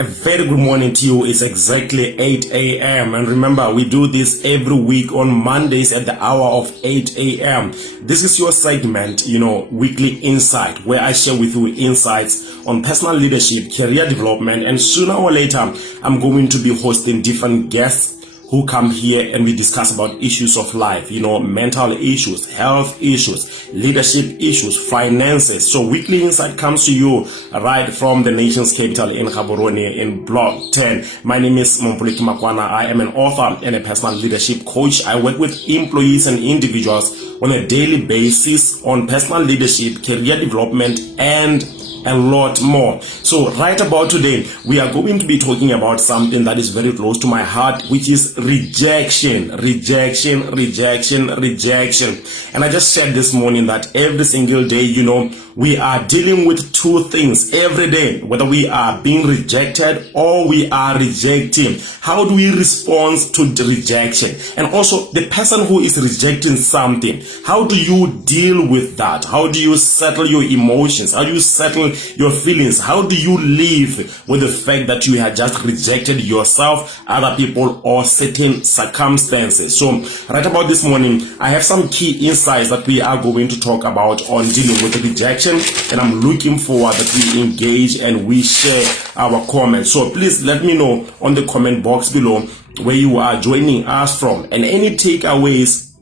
A very good morning to you. It's exactly 8 a.m. And remember, we do this every week on Mondays at the hour of 8 a.m. This is your segment, Weekly Insight, where I share with you insights on personal leadership, career development, and sooner or later, I'm going to be hosting different guests who come here and we discuss about issues of life, mental issues, health issues, leadership issues, finances. So Weekly Insight comes to you right from the nation's capital in Gaborone in Block 10. My name is Mompuleki Makwana. I am an author and a personal leadership coach. I work with employees and individuals on a daily basis on personal leadership, career development, and a lot more. So right about today, we are going to be talking about something that is very close to my heart, which is rejection. And I just said this morning that every single day, we are dealing with two things every day, whether we are being rejected or we are rejecting. How do we respond to the rejection? And also the person who is rejecting something, how do you deal with that? How do you settle your emotions? How do you settle your feelings? How do you live with the fact that you have just rejected yourself, other people, or certain circumstances? So right about this morning, I have some key insights that we are going to talk about on dealing with rejection, and I'm looking forward that we engage and we share our comments. So please let me know on the comment box below where you are joining us from, and any takeaways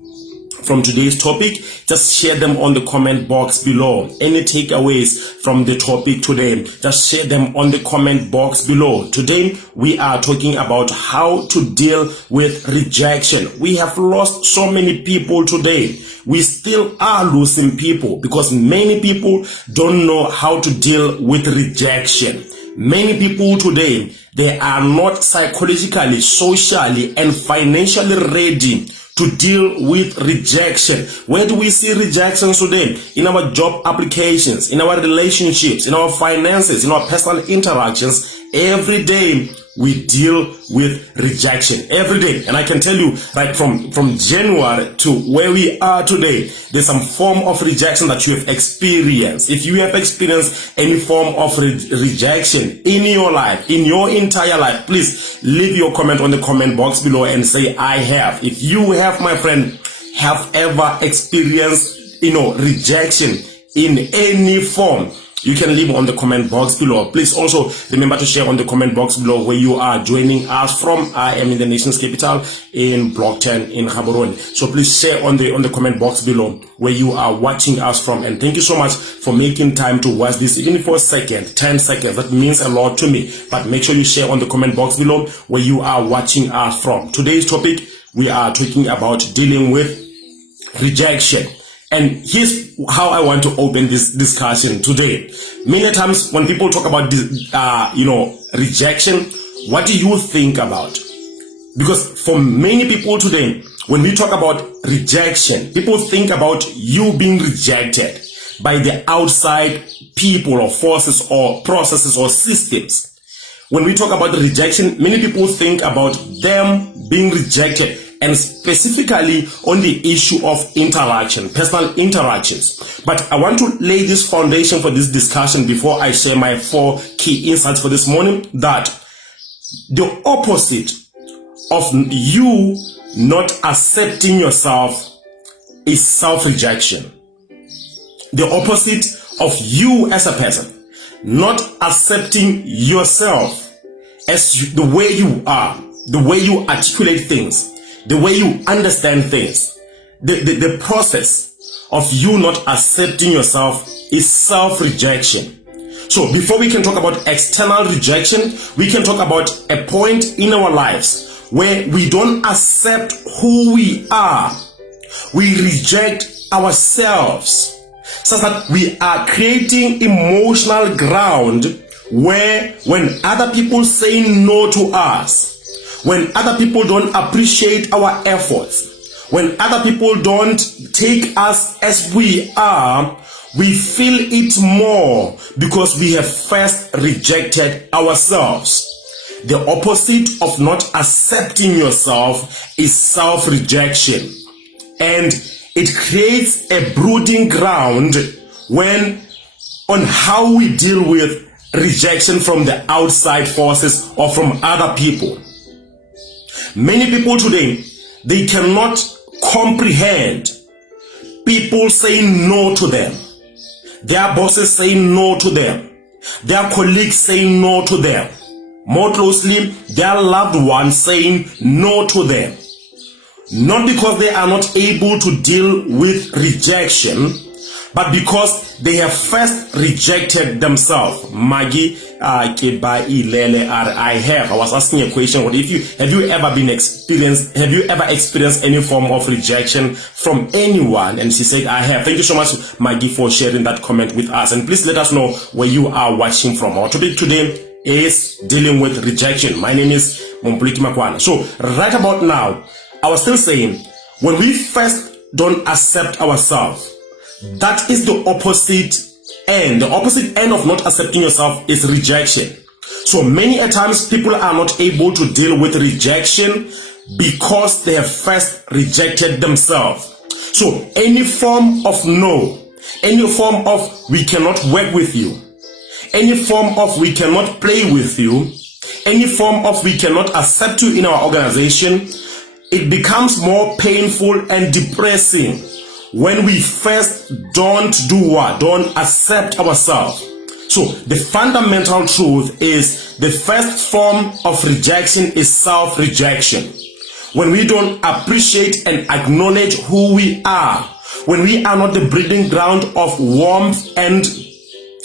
from today's topic, just share them on the comment box below. Any takeaways from the topic today, just share them on the comment box below. Today, we are talking about how to deal with rejection. We have lost so many people today. We still are losing people because many people don't know how to deal with rejection. Many people today, they are not psychologically, socially, and financially ready to deal with rejection. Where do we see rejection today? In our job applications, in our relationships, in our finances, in our personal interactions. Every day we deal with rejection. Every day. And I can tell you, right from January to where we are today, there's some form of rejection that you have experienced. If you have experienced any form of rejection in your life, in your entire life, please leave your comment on the comment box below and say, I have. If you have, my friend, have ever experienced, rejection in any form, you can leave on the comment box below. Please also remember to share on the comment box below where you are joining us from. I am in the nation's capital in Block 10 in Gaborone. So please share on the comment box below where you are watching us from. And thank you so much for making time to watch this, even for a second, 10 seconds. That means a lot to me. But make sure you share on the comment box below where you are watching us from. Today's topic, we are talking about dealing with rejection. And here's how I want to open this discussion today. Many times when people talk about rejection, what do you think about? Because for many people today, when we talk about rejection, people think about you being rejected by the outside people or forces or processes or systems. When we talk about rejection, many people think about them being rejected, and specifically on the issue of interaction, personal interactions. But I want to lay this foundation for this discussion before I share my 4 key insights for this morning, that the opposite of you not accepting yourself is self-rejection. The opposite of you as a person not accepting yourself as the way you are, the way you articulate things, the way you understand things, the process of you not accepting yourself is self-rejection. So before we can talk about external rejection, we can talk about a point in our lives where we don't accept who we are. We reject ourselves, so that we are creating emotional ground where when other people say no to us, when other people don't appreciate our efforts, when other people don't take us as we are, we feel it more because we have first rejected ourselves. The opposite of not accepting yourself is self-rejection. And it creates a brooding ground on how we deal with rejection from the outside forces or from other people. Many people today, they cannot comprehend people saying no to them. Their bosses saying no to them. Their colleagues saying no to them. More closely, their loved ones saying no to them. Not because they are not able to deal with rejection, but because they have first rejected themselves. Maggie, I was asking a question. Have you ever experienced any form of rejection from anyone? And she said, I have. Thank you so much, Maggie, for sharing that comment with us. And please let us know where you are watching from. Our topic today is dealing with rejection. My name is Mompuliki Makwana. So right about now, I was still saying, when we first don't accept ourselves, that is the opposite end. The opposite end of not accepting yourself is rejection. So many a times people are not able to deal with rejection because they have first rejected themselves. So any form of no, any form of we cannot work with you, any form of we cannot play with you, any form of we cannot accept you in our organization, it becomes more painful and depressing when we first don't accept ourselves. So the fundamental truth is the first form of rejection is self-rejection. When we don't appreciate and acknowledge who we are, when we are not the breeding ground of warmth and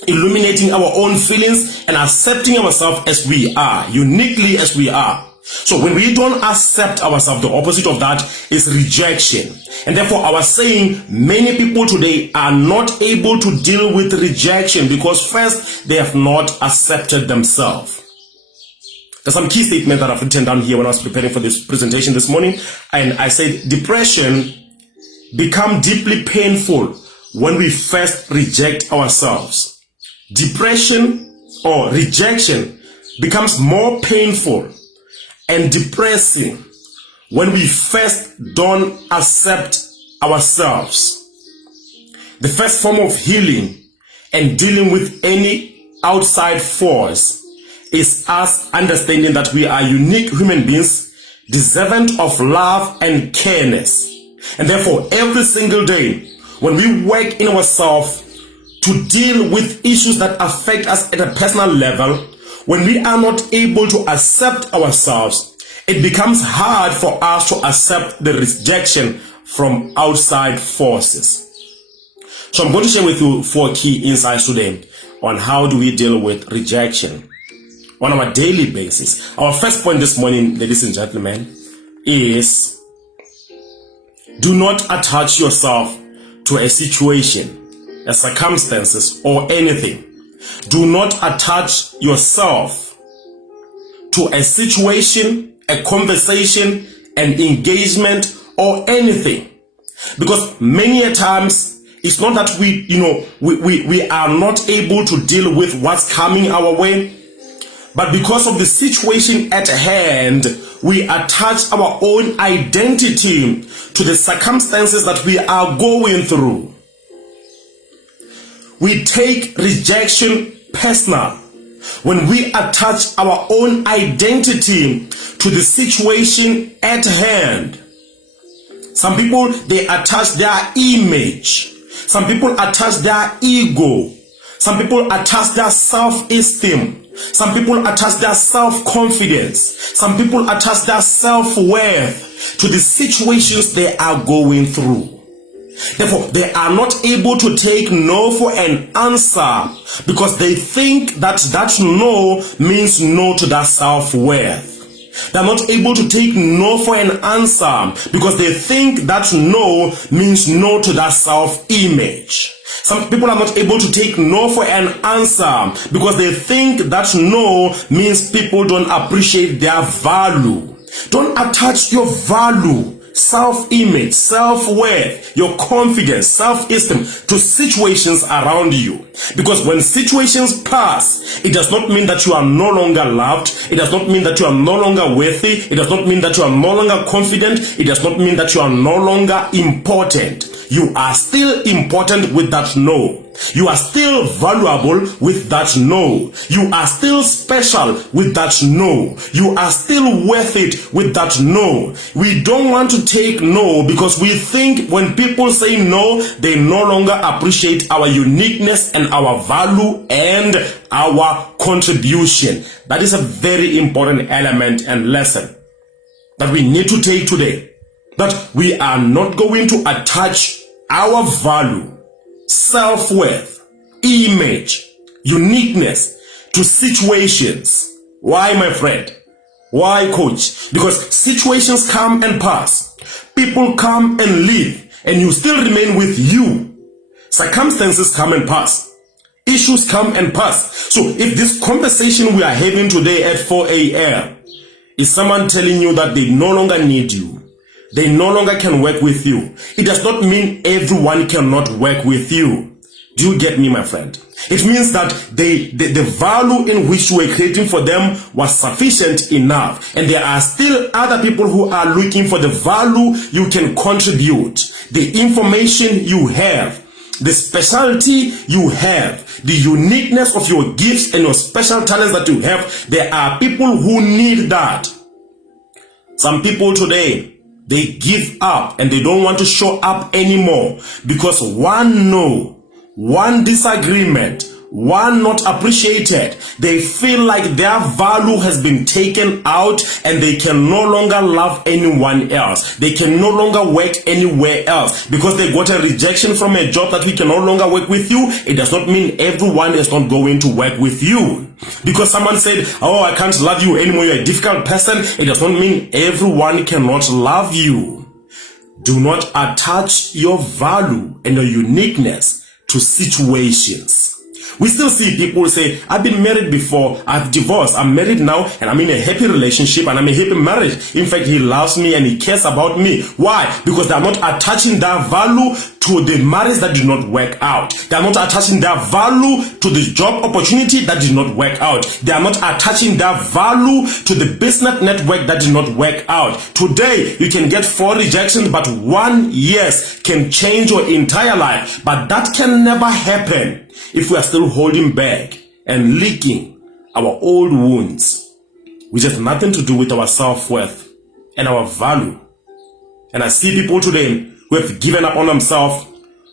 illuminating our own feelings and accepting ourselves as we are, uniquely as we are. So when we don't accept ourselves, the opposite of that is rejection. And therefore I was saying many people today are not able to deal with rejection because first they have not accepted themselves. There's some key statements that I've written down here when I was preparing for this presentation this morning. And I said depression become deeply painful when we first reject ourselves. Depression or rejection becomes more painful and depressing when we first don't accept ourselves. The first form of healing and dealing with any outside force is us understanding that we are unique human beings, deserving of love and careness. And therefore, every single day, when we work in ourselves to deal with issues that affect us at a personal level, when we are not able to accept ourselves, it becomes hard for us to accept the rejection from outside forces. So I'm going to share with you 4 key insights today on how do we deal with rejection on our daily basis. Our first point this morning, ladies and gentlemen, is do not attach yourself to a situation, a circumstances, or anything. Do not attach yourself to a situation, a conversation, an engagement, or anything. Because many a times, it's not that we are not able to deal with what's coming our way, but because of the situation at hand, we attach our own identity to the circumstances that we are going through. We take rejection personal when we attach our own identity to the situation at hand. Some people, they attach their image. Some people attach their ego. Some people attach their self-esteem. Some people attach their self-confidence. Some people attach their self-worth to the situations they are going through. Therefore, they are not able to take no for an answer because they think that that no means no to their self-worth. They are not able to take no for an answer because they think that no means no to their self-image. Some people are not able to take no for an answer because they think that no means people don't appreciate their value. Don't attach your value, self-image, self-worth, your confidence, self-esteem to situations around you. Because when situations pass, it does not mean that you are no longer loved. It does not mean that you are no longer worthy. It does not mean that you are no longer confident. It does not mean that you are no longer important. You are still important with that no. You are still valuable with that no. You are still special with that no. You are still worth it with that no. We don't want to take no because we think when people say no, they no longer appreciate our uniqueness and our value and our contribution. That is a very important element and lesson that we need to take today. That we are not going to attach our value, self-worth, image, uniqueness to situations. Why, my friend? Why, coach? Because situations come and pass. People come and leave, and you still remain with you. Circumstances come and pass. Issues come and pass. So if this conversation we are having today at 4 a.m. is someone telling you that they no longer need you, they no longer can work with you, it does not mean everyone cannot work with you. Do you get me, my friend? It means that the value in which you were creating for them was sufficient enough. And there are still other people who are looking for the value you can contribute, the information you have, the specialty you have, the uniqueness of your gifts and your special talents that you have. There are people who need that. Some people today, they give up and they don't want to show up anymore because one no, one disagreement, one not appreciated, they feel like their value has been taken out and they can no longer love anyone else. They can no longer work anywhere else because they got a rejection from a job that we can no longer work with you. It does not mean everyone is not going to work with you. Because someone said, oh, I can't love you anymore, you're a difficult person, it does not mean everyone cannot love you. Do not attach your value and your uniqueness to situations. We still see people say, I've been married before, I've divorced, I'm married now, and I'm in a happy relationship and I'm in a happy marriage. In fact, he loves me and he cares about me. Why? Because they're not attaching their value to the marriage that did not work out. They are not attaching their value to the job opportunity that did not work out. They are not attaching their value to the business network that did not work out. Today, you can get 4 rejections, but 1 yes can change your entire life. But that can never happen if we are still holding back and leaking our old wounds, which has nothing to do with our self-worth and our value. And I see people today who have given up on themselves,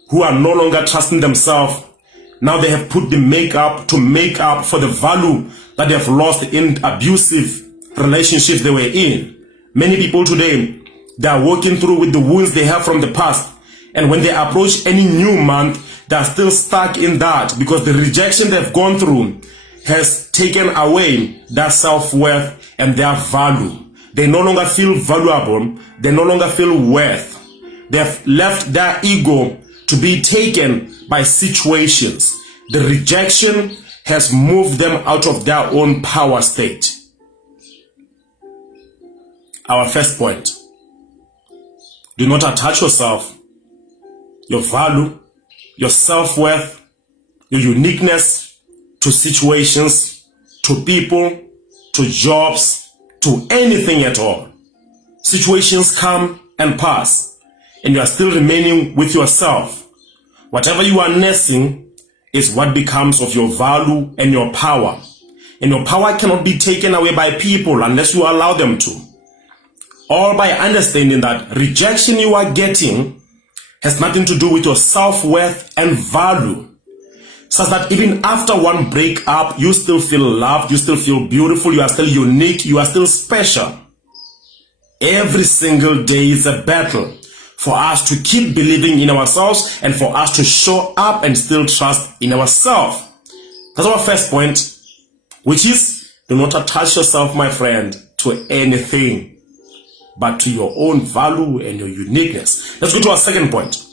who are no longer trusting themselves. Now they have put the makeup to make up for the value that they have lost in abusive relationships they were in. Many people today, they are working through with the wounds they have from the past. And when they approach any new month, they are still stuck in that because the rejection they've gone through has taken away their self-worth and their value. They no longer feel valuable. They no longer feel worth. They've left their ego to be taken by situations. The rejection has moved them out of their own power state. Our first point: do not attach yourself, your value, your self-worth, your uniqueness to situations, to people, to jobs, to anything at all. Situations come and pass, and you are still remaining with yourself. Whatever you are nursing is what becomes of your value and your power. And your power cannot be taken away by people unless you allow them to. Or by understanding that rejection you are getting has nothing to do with your self-worth and value. Such that even after one breakup, you still feel loved, you still feel beautiful, you are still unique, you are still special. Every single day is a battle for us to keep believing in ourselves and for us to show up and still trust in ourselves. That's our first point, which is, do not attach yourself, my friend, to anything but to your own value and your uniqueness. Let's go to our second point.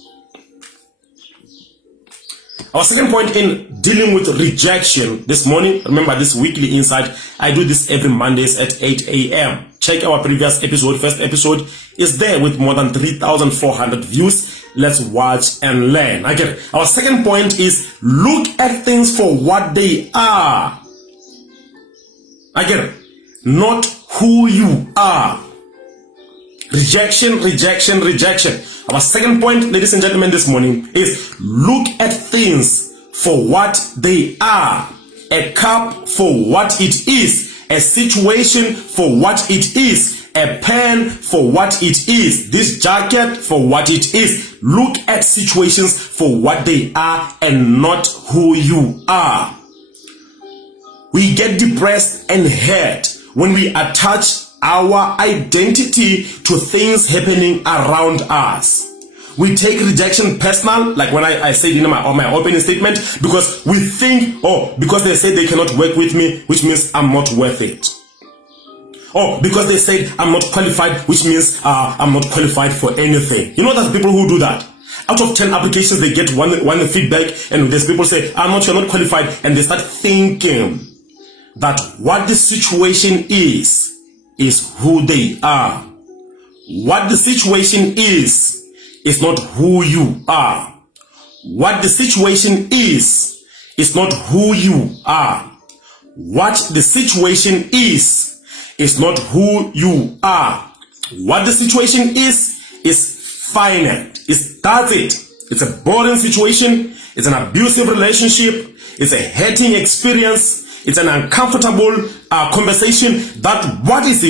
Our second point in dealing with rejection this morning, remember this weekly insight, I do this every Mondays at 8 a.m. Check our previous episode. First episode is there with more than 3,400 views. Let's watch and learn. Again, our second point is look at things for what they are. Again, not who you are. Rejection, rejection, rejection. Our second point, ladies and gentlemen, this morning is look at things for what they are, a cup for what it is, a situation for what it is, a pen for what it is, this jacket for what it is. Look at situations for what they are and not who you are. We get depressed and hurt when we attach our identity to things happening around us. We take rejection personal, like when I said in my opening statement, because we think, oh, because they said they cannot work with me, which means I'm not worth it. Or because they said I'm not qualified, which means I'm not qualified for anything. You know, there's people who do that. Out of 10 applications, they get one feedback, and there's people say, you're not qualified, and they start thinking that what the situation is who they are. What the situation is not who you are. What the situation is not who you are. What the situation is not who you are. What the situation is finite. That's it. It's a boring situation. It's an abusive relationship. It's a hurting experience. It's an uncomfortable conversation. What is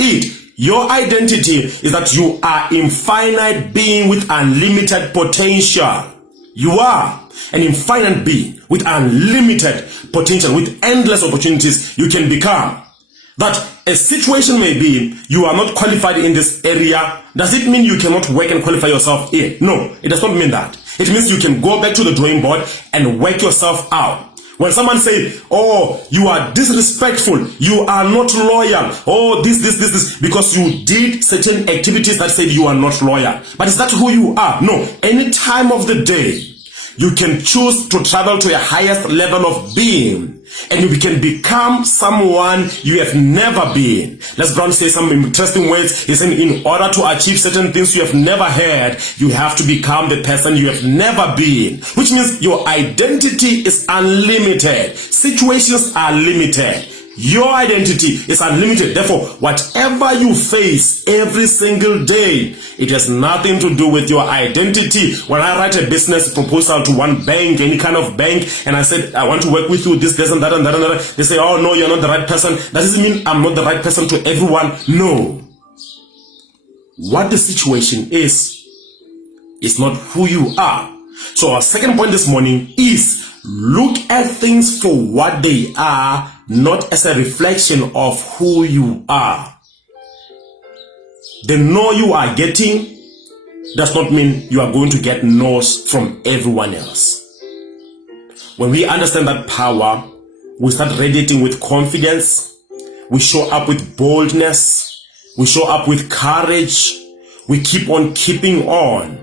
it? Your identity is that you are an infinite being with unlimited potential. You are an infinite being with unlimited potential, with endless opportunities you can become. That a situation may be you are not qualified in this area. Does it mean you cannot work and qualify yourself in? No, it does not mean that. It means you can go back to the drawing board and work yourself out. When someone says, oh, you are disrespectful, you are not loyal, oh, this, because you did certain activities that said you are not loyal. But is that who you are? No. Any time of the day, you can choose to travel to a highest level of being, and you can become someone you have never been. Les Brown says some interesting words. He said, in order to achieve certain things you have never had, you have to become the person you have never been. Which means your identity is unlimited. Situations are limited. Your identity is unlimited. Therefore, whatever you face every single day, it has nothing to do with your identity. When I write a business proposal to one bank, any kind of bank, and I said, I want to work with you, this, and that, and that, and that, they say, oh, no, you're not the right person. That doesn't mean I'm not the right person to everyone. No. What the situation is not who you are. So our second point this morning is look at things for what they are, not as a reflection of who you are. The no you are getting does not mean you are going to get no's from everyone else. When we understand that power, we start radiating with confidence. We show up with boldness. We show up with courage. We keep on keeping on.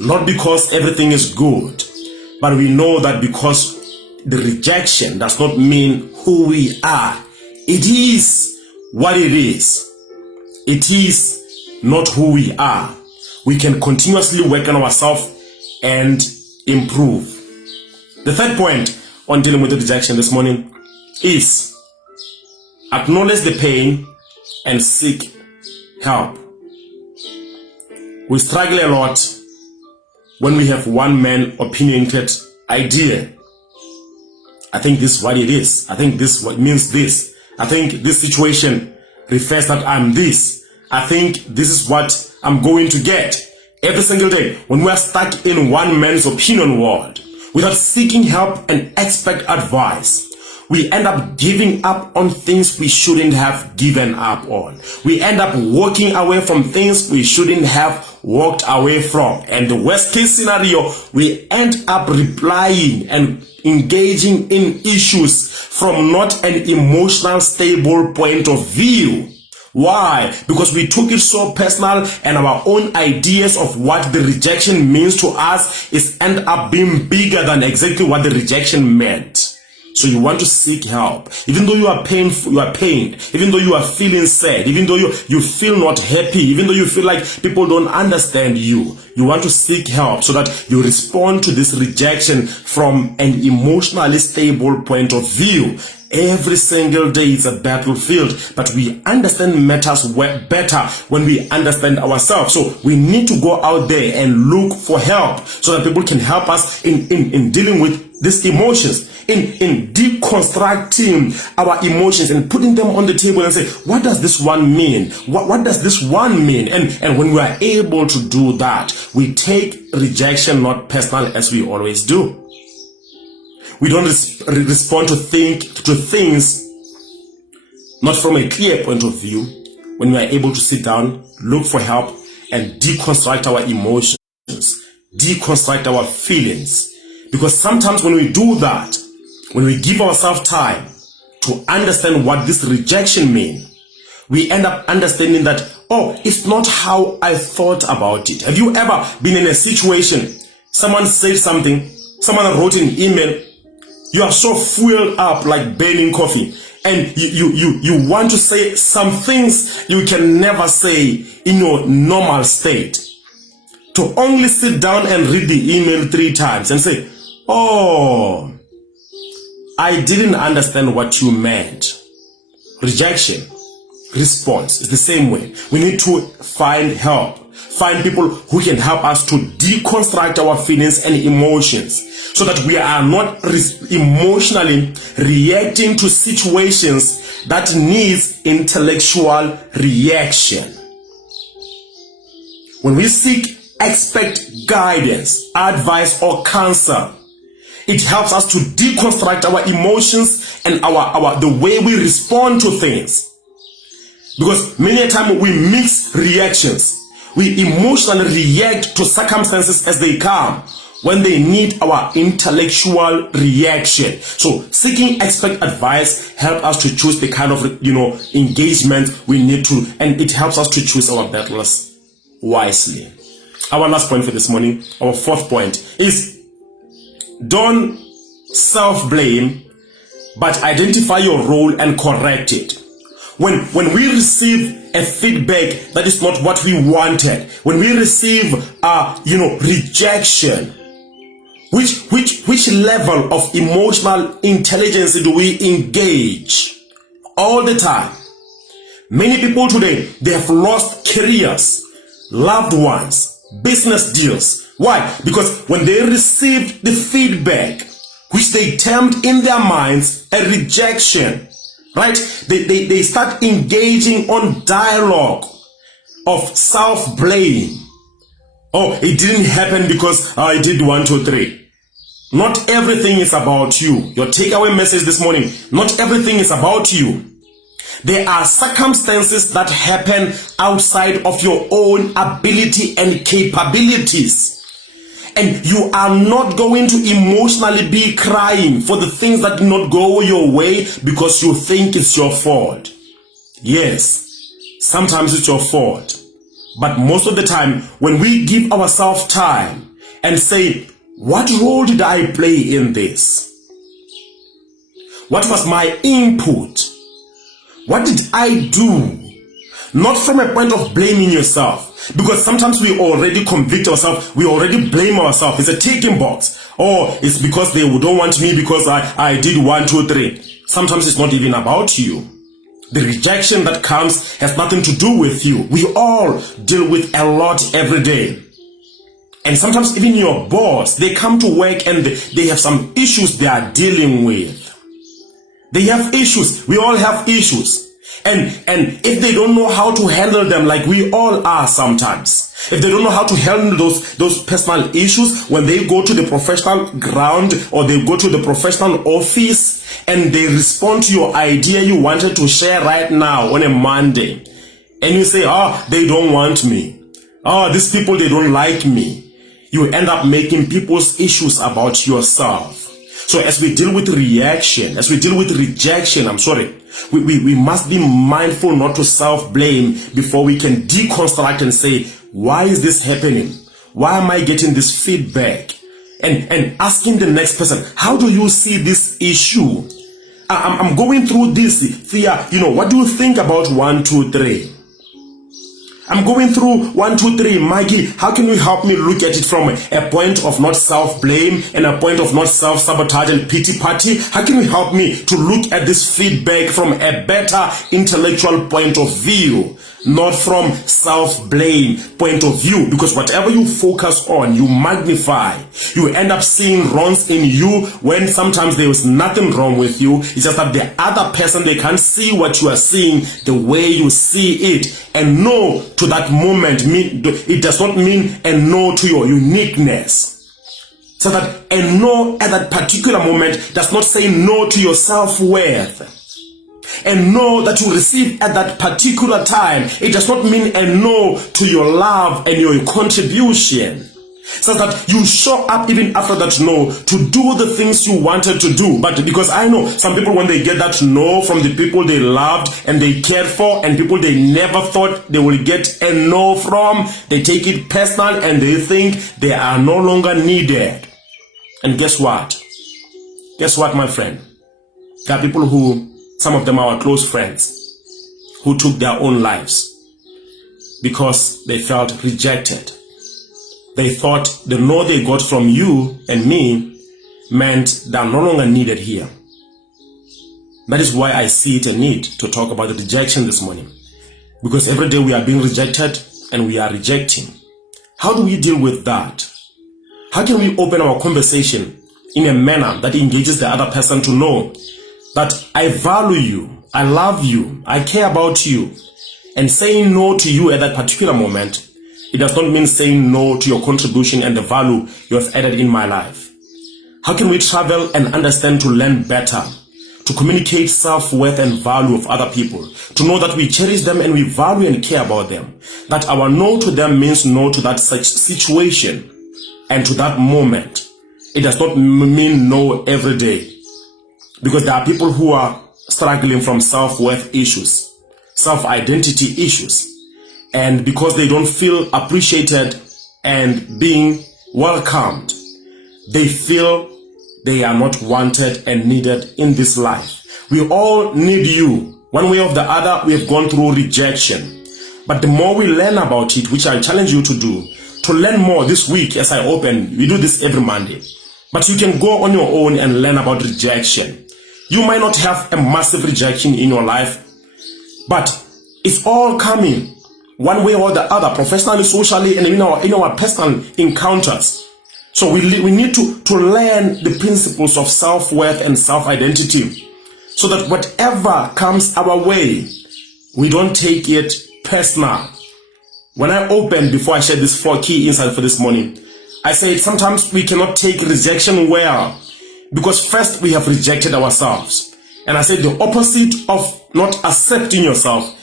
Not because everything is good, but we know that because the rejection does not mean who we are. It is what it is. It is not who we are. We can continuously work on ourselves and improve. The third point on dealing with the rejection this morning is acknowledge the pain and seek help. We struggle a lot when we have one man opinionated idea. I think this is what it is. I think this what means this. I think this situation refers that I'm this. I think this is what I'm going to get. Every single day, when we are stuck in one man's opinion world, without seeking help and expert advice, we end up giving up on things we shouldn't have given up on. We end up walking away from things we shouldn't have walked away from. And the worst case scenario, we end up replying and engaging in issues from not an emotional stable point of view. Why? Because we took it so personal, and our own ideas of what the rejection means to us is end up being bigger than exactly what the rejection meant. So you want to seek help. Even though you are painful, you are pained, even though you are feeling sad, even though you feel not happy, even though you feel like people don't understand you, you want to seek help so that you respond to this rejection from an emotionally stable point of view. Every single day is a battlefield, but we understand matters better when we understand ourselves. So we need to go out there and look for help so that people can help us in dealing with these emotions, in deconstructing our emotions and putting them on the table and say, what does this one mean? What does this one mean? And when we are able to do that, we take rejection not personal as we always do. We don't respond to things not from a clear point of view. When we are able to sit down, look for help, and deconstruct our emotions, deconstruct our feelings. Because sometimes when we do that, when we give ourselves time to understand what this rejection means, we end up understanding that, oh, it's not how I thought about it. Have you ever been in a situation, someone said something, someone wrote an email, you are so fueled up like burning coffee, and you want to say some things you can never say in your normal state. To only sit down and read the email 3 times and say, oh, I didn't understand what you meant. Rejection response is the same way. We need to find help. Find people who can help us to deconstruct our feelings and emotions so that we are not emotionally reacting to situations that needs intellectual reaction. When we expect guidance, advice, or counsel, it helps us to deconstruct our emotions and the way we respond to things. Because many a time we mix reactions. We emotionally react to circumstances as they come when they need our intellectual reaction. So seeking expert advice helps us to choose the kind of engagement we need to, and it helps us to choose our battles wisely. Our last point for this morning, our 4th point, is don't self-blame, but identify your role and correct it. When we receive a feedback that is not what we wanted, when we receive rejection, which level of emotional intelligence do we engage? All the time. Many people today, they have lost careers, loved ones, business deals. Why? Because when they received the feedback, which they termed in their minds a rejection, right? They start engaging on dialogue of self-blame. Oh, it didn't happen because I did 1, 2, 3. Not everything is about you. Your takeaway message this morning, not everything is about you. There are circumstances that happen outside of your own ability and capabilities. And you are not going to emotionally be crying for the things that do not go your way because you think it's your fault. Yes, sometimes it's your fault. But most of the time, when we give ourselves time and say, what role did I play in this? What was my input? What did I do? Not from a point of blaming yourself, because sometimes we already convict ourselves, we already blame ourselves. It's a ticking box. Oh, it's because they don't want me because I did 1, 2, 3. Sometimes it's not even about you. The rejection that comes has nothing to do with you. We all deal with a lot every day. And sometimes even your boss, they come to work and they have some issues they are dealing with. They have issues. We all have issues. And if they don't know how to handle them, like we all are sometimes, if they don't know how to handle those personal issues, when they go to the professional ground or they go to the professional office and they respond to your idea you wanted to share right now on a Monday, and you say, they don't want me. These people, they don't like me. You end up making people's issues about yourself. So as we deal with rejection, we must be mindful not to self-blame before we can deconstruct and say, why is this happening? Why am I getting this feedback? and asking the next person, how do you see this issue? I'm going through this. Thea, what do you think about 1, 2, 3? I'm going through 1, 2, 3. Maggie, how can you help me look at it from a point of not self-blame and a point of not self-sabotage and pity party? How can you help me to look at this feedback from a better intellectual point of view, not from self-blame point of view? Because whatever you focus on, you magnify. You end up seeing wrongs in you when sometimes there is nothing wrong with you. It's just that the other person, they can't see what you are seeing the way you see it. And no to that moment, it does not mean a no to your uniqueness. So that a no at that particular moment does not say no to your self-worth. And no that you receive at that particular time, it does not mean a no to your love and your contribution. So that you show up even after that no to do the things you wanted to do. But because I know some people, when they get that no from the people they loved and they cared for and people they never thought they will get a no from, they take it personal and they think they are no longer needed. And guess what? Guess what, my friend? There are people who, some of them are our close friends, who took their own lives because they felt rejected. They thought the no they got from you and me meant they're no longer needed here. That is why I see it a need to talk about the rejection this morning. Because every day we are being rejected and we are rejecting. How do we deal with that? How can we open our conversation in a manner that engages the other person to know that I value you, I love you, I care about you, and saying no to you at that particular moment, it does not mean saying no to your contribution and the value you have added in my life. How can we travel and understand to learn better, to communicate self-worth and value of other people, to know that we cherish them and we value and care about them, that our no to them means no to that such situation and to that moment. It does not mean no every day, because there are people who are struggling from self-worth issues, self-identity issues. And because they don't feel appreciated and being welcomed, they feel they are not wanted and needed in this life. We all need you. One way or the other, we have gone through rejection. But the more we learn about it, which I challenge you to do, to learn more this week as I open, we do this every Monday. But you can go on your own and learn about rejection. You might not have a massive rejection in your life, but it's all coming one way or the other, professionally, socially, and in our personal encounters. So we need to learn the principles of self-worth and self-identity so that whatever comes our way, we don't take it personal. When I opened, before I shared these 4 key insights for this morning, I said sometimes we cannot take rejection well because first we have rejected ourselves. And I said the opposite of not accepting yourself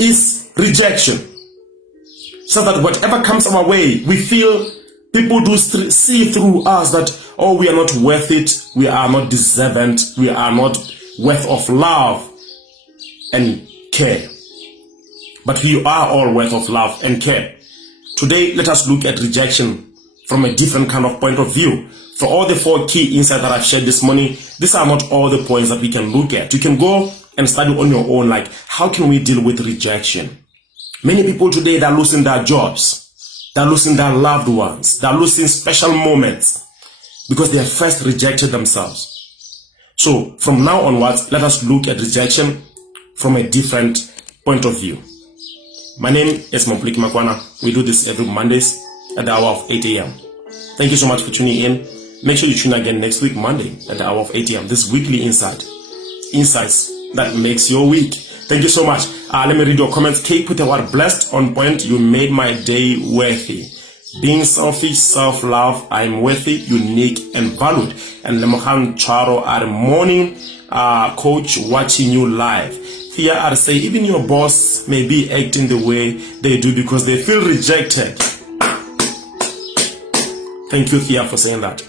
is rejection. So that whatever comes our way, we feel people do see through us that, oh, we are not worth it, we are not deserving, we are not worth of love and care. But we are all worth of love and care. Today, let us look at rejection from a different kind of point of view. For all the 4 key insights that I've shared this morning, these are not all the points that we can look at. You can go and study on your own, like, how can we deal with rejection? Many people today, they're losing their jobs. They're losing their loved ones. They're losing special moments because they have first rejected themselves. So from now onwards, let us look at rejection from a different point of view. My name is Mopliki Makwana. We do this every Mondays at the hour of 8 a.m. Thank you so much for tuning in. Make sure you tune again next week, Monday at the hour of 8 a.m. This weekly insights that makes your week. Thank you so much. Let me read your comments. Kate put the word blessed on point. You made my day worthy. Being selfish, self-love, I'm worthy, unique, and valued. And Lemohan Charo are morning coach watching you live. Thea are say even your boss may be acting the way they do because they feel rejected. Thank you, Thea, for saying that.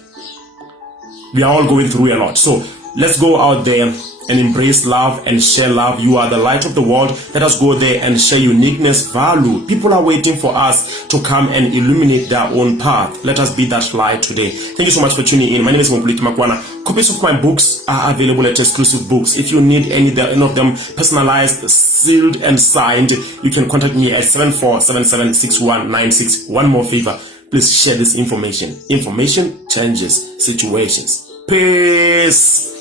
We are all going through a lot. So let's go out there and embrace love and share love. You are the light of the world. Let us go there and share uniqueness, value. People are waiting for us to come and illuminate their own path. Let us be that light today. Thank you so much for tuning in. My name is Mopuliti Makwana. Copies of my books are available at Exclusive Books. If you need any of them personalized, sealed and signed, you can contact me at 74776196. One more favor, please share this information. Information changes situations. Peace.